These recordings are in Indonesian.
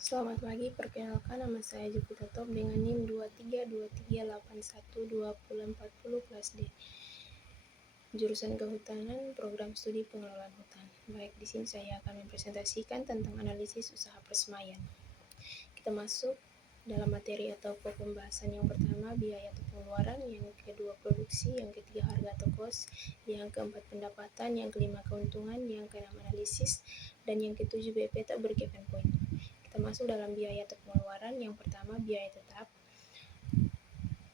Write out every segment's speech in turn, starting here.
Selamat pagi, perkenalkan nama saya Jupiter Top dengan NIM 2323812040 kelas D. Jurusan Kehutanan, Program Studi Pengelolaan Hutan. Baik, di sini saya akan mempresentasikan tentang analisis usaha persemaian. Kita masuk dalam materi atau pembahasan. Yang pertama, biaya atau pengeluaran, yang kedua produksi, yang ketiga harga atau cost, yang keempat pendapatan, yang kelima keuntungan, yang keenam analisis, dan yang ketujuh BP tak berkepen poin. Kita masuk dalam biaya atau pengeluaran. Yang pertama, biaya tetap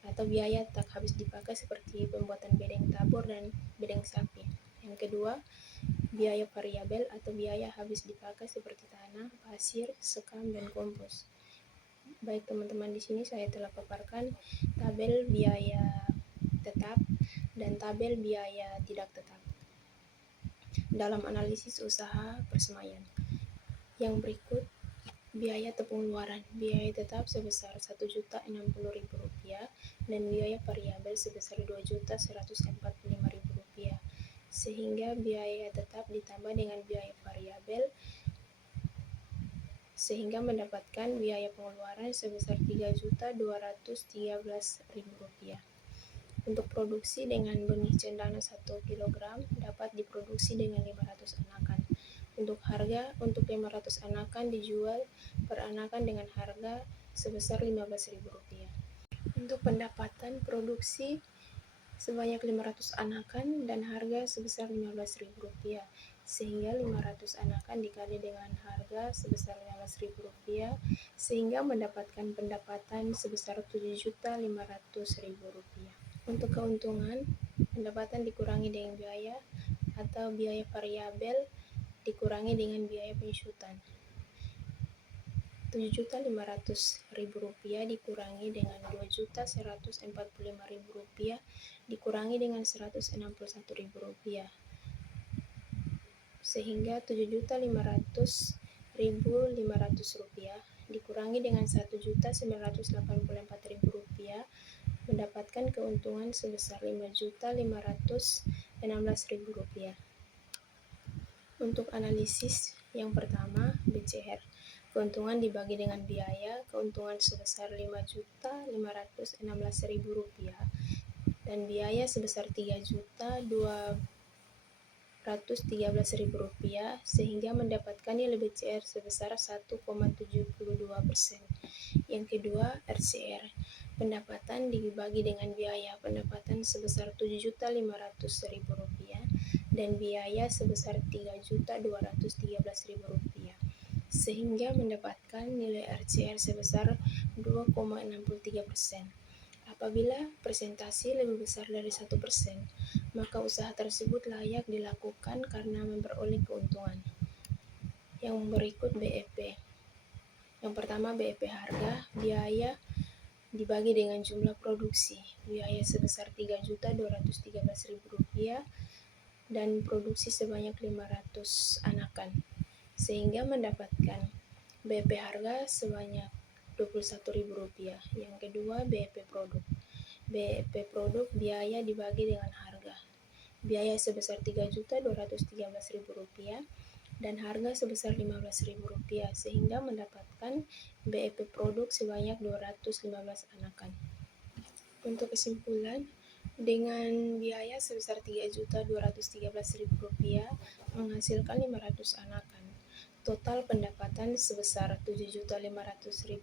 atau biaya tak habis dipakai seperti pembuatan bedeng tabur dan bedeng sapi. Yang kedua, biaya variabel atau biaya habis dipakai seperti tanah, pasir, sekam, dan kompos. Baik teman-teman, di sini saya telah paparkan tabel biaya tetap dan tabel biaya tidak tetap dalam analisis usaha persemaian. Yang berikut biaya atau pengeluaran. Biaya tetap sebesar Rp1.060.000 dan biaya variabel sebesar Rp2.145.000. Sehingga biaya tetap ditambah dengan biaya variabel sehingga mendapatkan biaya pengeluaran sebesar Rp3.213.000. Untuk produksi dengan benih cendana 1 kg dapat diproduksi dengan 500 anakan. Untuk harga, untuk 500 anakan dijual per anakan dengan harga sebesar Rp15.000. Untuk pendapatan produksi sebanyak 500 anakan dan harga sebesar Rp15.000, sehingga 500 anakan dikali dengan harga sebesar Rp15.000 sehingga mendapatkan pendapatan sebesar Rp7.500.000. Untuk keuntungan, pendapatan dikurangi dengan biaya atau biaya variabel dikurangi dengan biaya pensyutan. Rp7.500.000 dikurangi dengan Rp2.145.000 dikurangi dengan Rp161.000 sehingga Rp7.500.500 dikurangi dengan Rp1.984.000 mendapatkan keuntungan sebesar Rp5.516.000. Untuk analisis, yang pertama BCR, keuntungan dibagi dengan biaya, keuntungan sebesar Rp5.516.000 dan biaya sebesar Rp3.213.000 sehingga mendapatkan nilai BCR sebesar 1,72%. Yang kedua, RCR, pendapatan dibagi dengan biaya, pendapatan sebesar Rp7.500.000 dan biaya sebesar Rp3.213.000 sehingga mendapatkan nilai RCR sebesar 2,63%. Apabila persentase lebih besar dari 1%, maka usaha tersebut layak dilakukan karena memperoleh keuntungan. Yang berikut BEP. Yang pertama BEP harga, biaya dibagi dengan jumlah produksi. Biaya sebesar Rp3.213.000 dan produksi sebanyak 500 anakan, sehingga mendapatkan BEP harga sebanyak Rp21.000. Yang kedua, BEP produk. BEP produk biaya dibagi dengan harga. Biaya sebesar Rp3.213.000 dan harga sebesar Rp15.000 sehingga mendapatkan BEP produk sebanyak 215 anakan. Untuk kesimpulan, dengan biaya sebesar Rp3.213.000 menghasilkan 500 anakan. Total pendapatan sebesar Rp7.500.000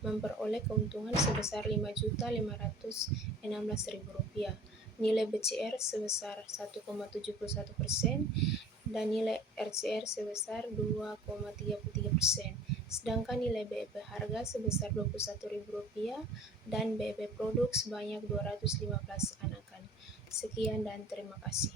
memperoleh keuntungan sebesar Rp5.516.000. Nilai BCR sebesar 1,71% dan nilai RCR sebesar 2,33%. Sedangkan nilai BEP harga sebesar Rp21.000 dan BEP produk sebanyak 215 anakan. Sekian dan terima kasih.